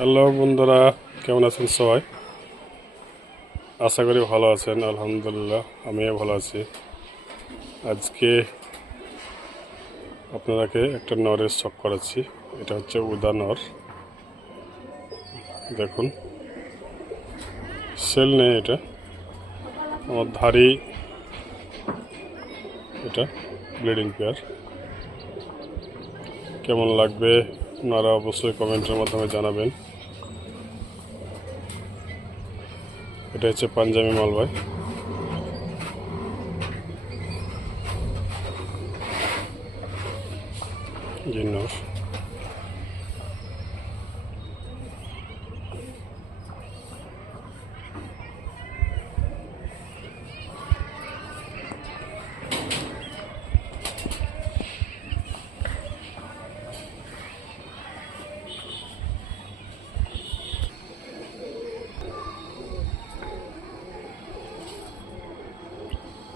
Hello বন্ধুরা, কেমন আছেন সবাই? আশা করি ভালো আছেন, আলহামদুলিল্লাহ, আমিও ভালো আছি। আজকে আপনারাকে একটা নরের শখ করাচ্ছি এটা হচ্ছে উদা নর। দেখুন, সেল নেই এটা, আমার ধারি এটা ব্লিডিং পেয়ার। কেমন লাগবে? আপনারা অবশ্যই কমেন্টের মাধ্যমে জানাবেন। এটা হচ্ছে পাঞ্জাবি মালবাই। জিন্নর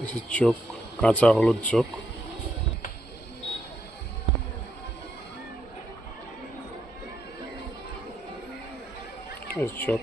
যে চোখ কাঁচা হলুদ চোখ। চোখ।